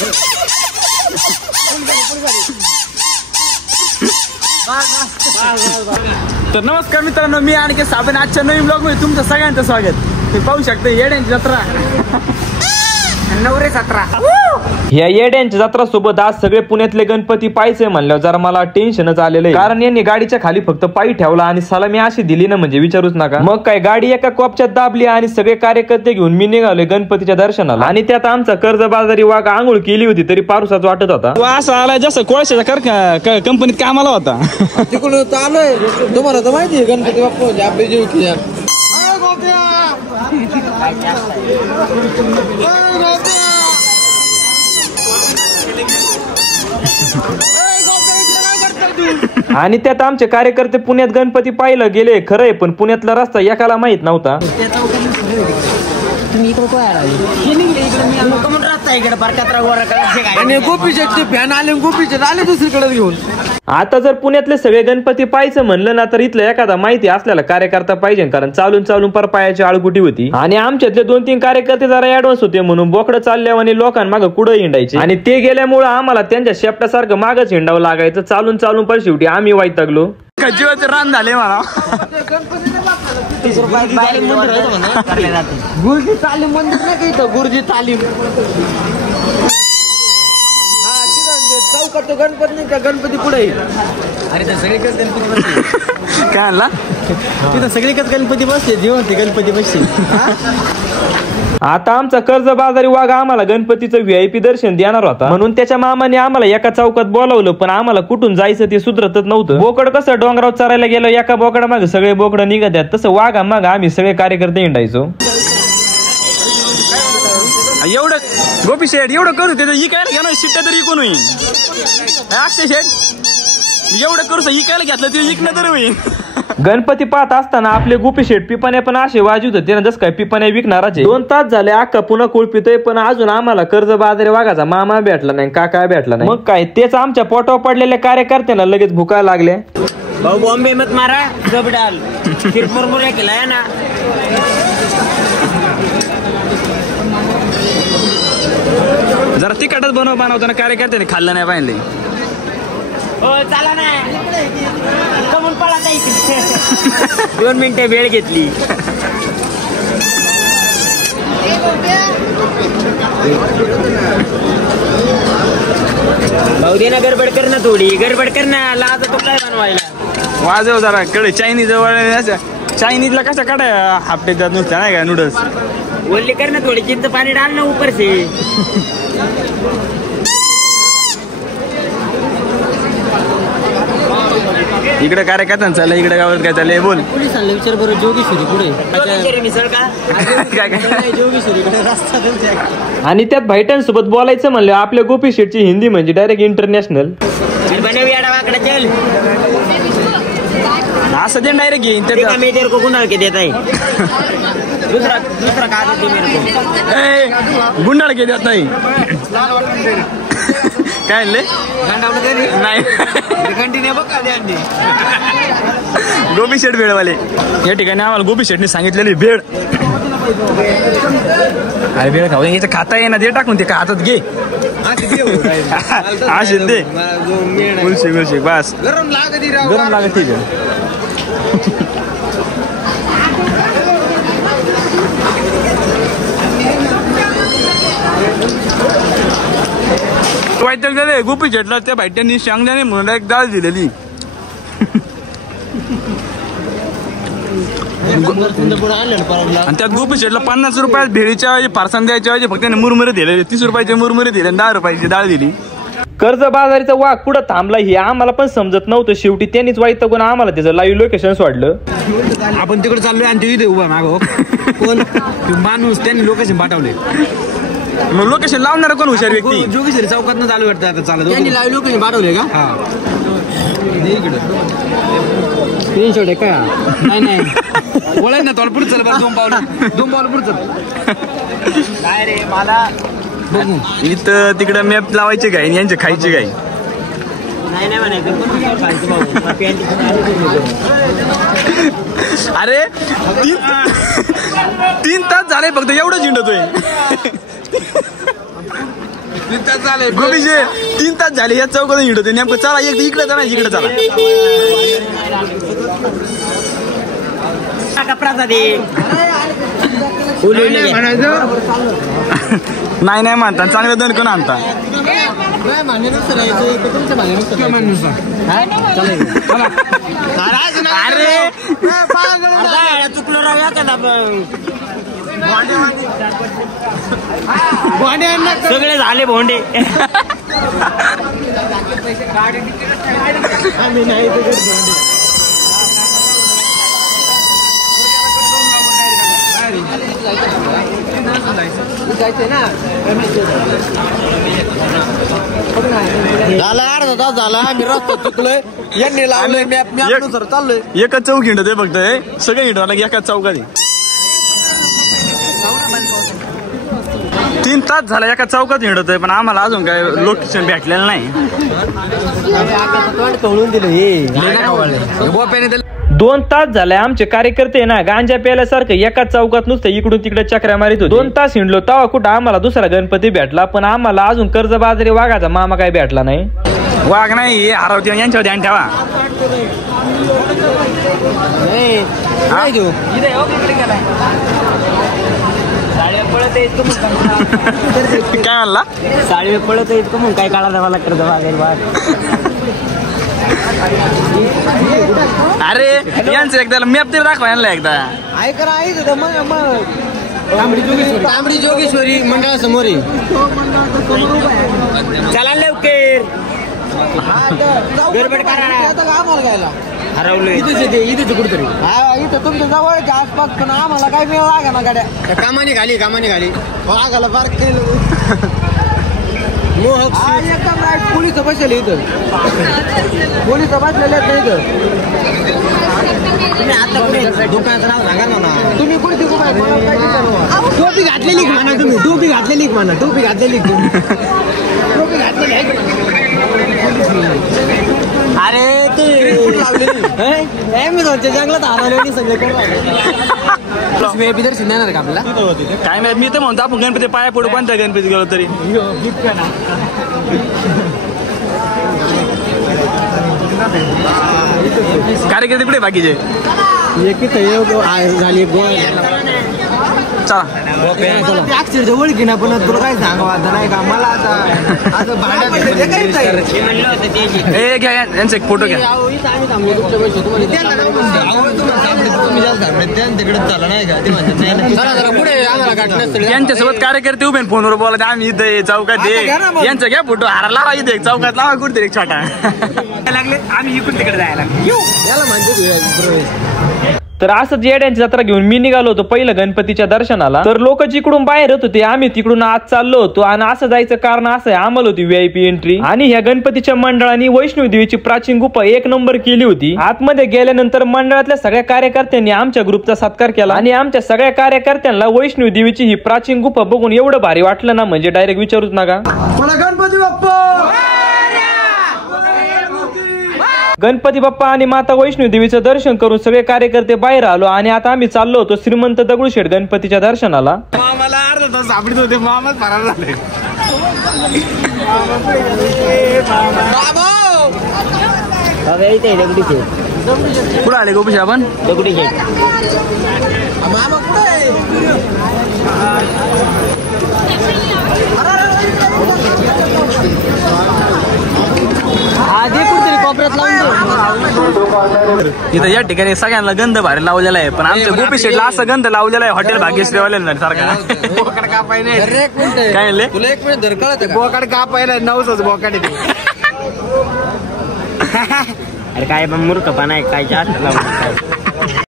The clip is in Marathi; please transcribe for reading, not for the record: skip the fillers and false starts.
तर नमस्कार मित्रांनो, मी आणखी साबण आजच्या नवीन ब्लॉग मध्ये तुमचं सगळ्यांचं स्वागत. तुम्ही पाहू शकता येड्यांची जत्रा नवरे जत्रा. ह्या येड्यांच्या जत्रा सोबत आज सगळे पुण्यातले गणपती पाहायचे म्हणल्यावर जरा मला टेन्शनच आलेलं आहे. कारण यांनी गाडीच्या खाली फक्त पायी ठेवला आणि सलामी अशी दिली ना म्हणजे विचारूच नका. मग काय गाडी एका कोपच्यात दाबली आणि सगळे कार्यकर्ते घेऊन मी निघालोय गणपतीच्या दर्शनाला. आणि त्यात आमचा कर्जबाजारी वाघ आंघोळ केली होती तरी पारुसाच वाटत होता. असं आला जसं कोळशाच्या कंपनीत कामाला होता. तिकडून आलोय. तुम्हाला तर माहिती आहे गणपती बाप्पा आपली जीव की आणि त्यात आमचे कार्यकर्ते पुण्यात गणपती पाहायला गेले. खरंय, पण पुण्यातला रस्ता एकाला माहित नव्हता. गोपीचे फॅन आले, गोपीचे आले दुसरीकडे घेऊन. आता जर पुण्यातले सगळे गणपती पाहायचं म्हणलं ना तर इथलं एखादा माहिती असलेला कार्यकर्ता पाहिजे. कारण चालून चालून पर पायाची आळगुटी होती. आणि आमच्यातले 2-3 कार्यकर्ते जरा ऍडव्हान्स होते म्हणून बोकडं चालल्यावर आणि लोकांमागं कुठं हिंडायचे. आणि ते गेल्यामुळे आम्हाला त्यांच्या शेपटासारखं मागच हिंडावं लागायचं. चालून चालून पर शेवटी आम्ही वैतागलो. जीवाचे रान झाले मला. गुरुजी तालीम मंदिर नाही का इथं, गुरुजी तालीम चौकात गणपती नाही का, गणपती पुढे. अरे तर सगळीकडेच गणपती बसते. काय आणला तिथं सगळीकडेच गणपती बसते, जेवण ते गणपती बसते. आता आमचा कर्जबाजारी वाघ आम्हाला गणपतीचं VIP दर्शन देणार होता म्हणून त्याच्या मामाने आम्हाला एका चौकात बोलावलं. पण आम्हाला कुठून जायचं ते सुधरतच नव्हतं. बोकड कसं डोंगरावर चरायला गेलो एका बोकडा मागे सगळे बोकड निघत आहेत, तसं वाघा माग आम्ही सगळे कार्यकर्ते हिंडायचो. एवढं गोपी शेठ एवढं करू त्याचं इकायला घेणार शिट्ट्या तरी इकून होईल. अक्षय शेठ एवढं करू इकायला घेतलं ते इकणं तरी होईल. गणपती पाहत असताना आपले गोपी शेठ पिपाने पण असे वाजवत होते ना जसं काय पिपाने विकणाराचे. 2 तास झाले अख्खा पुन्हा कुळपितोय पण अजून आम्हाला कर्जबाजारी वाघाचा मामा भेटला नाही, काका भेटला नाही. मग काय तेच आमच्या पोटावर पडलेल्या कार्यकर्त्यांना लगेच भुकायला लागले. भाऊ बॉम्बे मत मारा जब डाल फिर मुरमुरे खिलाया ना. जरा तिखटच बनवताना कार्यकर्त्याने खाल्लं नाही पाहिजे. हो चला ना, कमून पळा नाही. 2 मिनिटे वेळ घेतली. भाऊ दे ना, गडबड कर ना, थोडी गडबड कर ना. लाज तो काय बनवायला. वाजव जरा कडे. चायनीज जवळ चायनीजला कशा कडे हापटे जात नुसत्या नाही का नूडल्स. ओली कर ना थोडी, चिंच पाणी डाल ना ऊपर से. इकडे कार्यकर्ता चाललं, इकडे गावात काय चाललंय बोल. पोलिसांना विचार बरं. जोगेश्वरी पुढे मिसळ का जोगेश्वरीकडे रस्ता. आणि त्यात भाईटांसोबत बोलायचं म्हणलं आपल्या गोपी शेठची हिंदी म्हणजे डायरेक्ट इंटरनॅशनल. असं ते डायरेक्ट घेईन मी तेरे को गुंडाळ के देता है. दुसरा का गुंडाळ के देत नाही. काय आणले नाही गोपी शेठ भेळवाले. या ठिकाणी आम्हाला गोपी शेठने सांगितलेली भेळ. अरे भेळ खाऊ याचं खाता ये ना, दे टाकून ते का हातात घे. असे दे गुलशे बस गरम लागत ठीक आहे. वाईटल गेले गोपी शेठला त्या भाईट्यांनी शेंगदाणे म्हणून एक डाळ दिलेली. आणि त्यात गोपी शेठला 50 रुपयात भेळीच्या ऐवजी फारसान द्यायच्या ऐवजी फक्त मुरमुरे दिले. 30 रुपयाचे मुरमुरे दिले, 10 रुपयाची डाळ दिली. कर्जबाजारीचा वाघ कुठं थांबला हे आम्हाला पण समजत नव्हतं. शेवटी त्यांनीच वैतागून आम्हाला त्याचं लाईव्ह लोकेशन सोडलं. आपण तिकडे चाललोय आणि ते इथे उभा मागो कोण माणूस त्यांनी लोकेशन पाठवले. मग लोकेशन लावणार कोण हुशार व्यक्ती. जोगेश्वरी चौकात न चालू वाटतं आता चालत. त्यांनी लाईव्ह लोकेशन पाठवले का. हा इकडे स्क्रीनशॉट आहे का. नाही बोलाय ना थोडं पुढे चल. 2 पावलं पुढे चल. काय रे मला इथं तिकडं मॅप लावायची काय यांचे खायची काय. अरे 3 तास झाले फक्त एवढं झिंडतोय. गोपी शेठ 3 तास झाले या चौकात हिंडतोय नेमकं. चला एक इकडे चला इकडे चला. नाही नाही म्हणता चांगलं दण कोण आणता. अरे सगळे झाले भोंडे. झाला अर्धा तास झाला आम्ही रस्ता चुकलोय. यांनी लावलंय मॅप सर चाललोय. एकच चौक हिंडतोय फक्त सगळं हिंडवलं की एकाच चौकात. 3 तास झाला एका चौकात हिंडतोय पण आम्हाला अजून काय लोकेशन भेटलेलं नाही. 2 तास झाले आमचे कार्यकर्ते ना गांजा प्यायल्यासारखं एका चौकात नुसतं इकडून तिकडे चक्र्या मारित होते. 2 तास हिंडलो तेव्हा कुठं आम्हाला दुसरा गणपती भेटला. पण आम्हाला अजून कर्जबाजारी वाघाचा मामा काय भेटला नाही. वाघ नाही हे हरवते यांच्यावर ध्यान ठेवा. काय म्हणला साडीवर पळत येत मग काय काढा मला कर्ज अरे यांचं एकदा मॅप तरी दाखवा यांना एकदा. तांबडी जोगेश्वरी मंडळासमोर चला लवकर गडबड करा. हरवलं इथे कुठतरी इथं तुमच्या जवळच्या आसपास पण आम्हाला काय वेळ लागा ना गाड्या. कामाने घाली वाघाला पार्क केलं. एकदम राईट पोलीस बसले इथं. पोलीस बसलेले आहेत इथं. तुम्ही आता कुठे दुकानाचं नाव सांगा ना. तुम्ही कुठे टोपी घातलेली म्हणा. तुम्ही टोपी घातलेली म्हणा. टोपी घातलेली टोपी घातलेली. अरे ते मी जंगलात हरवले सगळे दर्शन देणार का आपल्याला. काय माहित मी तर म्हणतो आपण गणपती पाया पडू कोणत्या गणपती गेलो तरी. कार्यकर्ते कुठे बाकीचे झाली अक्षरच्या ओळखी ना. पण तुला काय सांगावं आता नाही का मला आता घ्या यांचा एक फोटो घ्या. यांच्यासोबत कार्यकर्ते उभे फोनवर बोला आम्ही इथे चौकात यांचा घ्या फोटो. हारा लावा इथे चौकात लावा कुठे एक छोटा लागले आम्ही इकडून तिकडे जायला याला म्हणते. तर असंच येड्यांची जत्रा घेऊन मी निघालो होतो पहिलं गणपतीच्या दर्शनाला. तर लोक जिकडून बाहेर येत होते आम्ही तिकडून आत चाललो होतो. आणि असं जायचं कारण असं आहे आम्हाला होती VIP एंट्री. आणि ह्या गणपतीच्या मंडळाने वैष्णवी देवीची प्राचीन गुफा 1 नंबर केली होती. आतमध्ये गेल्यानंतर मंडळातल्या सगळ्या कार्यकर्त्यांनी आमच्या ग्रुपचा सत्कार केला. आणि आमच्या सगळ्या कार्यकर्त्यांना वैष्णवी देवीची ही प्राचीन गुफा बघून एवढं भारी वाटलं ना म्हणजे डायरेक्ट विचारूच नका. गणपती बाप्पा गणपती बाप्पा आणि माता वैष्णवी देवीचं दर्शन करून सगळे कार्यकर्ते बाहेर आलो. आणि आता आम्ही चाललो होतो श्रीमंत दगडूशेठ गणपतीच्या दर्शनाला. मामाला अर्धा तास सापडत होते मामाच फरार झाले. कुठं आले गोपीश आपण दगडूशेठ. इथं या ठिकाणी सगळ्यांना गंध भारी लावलेला आहे. पण आमच्या गोपी शेठला असं गंध लावलेला आहे हॉटेल भाग्यश्रीवाल्या सारखा. बोकड कापायला काय तुला 1 मिनिट धरकळत बोकड कापायला 9च बोकड. अरे काय मूर्खपणा आहे काय जास्त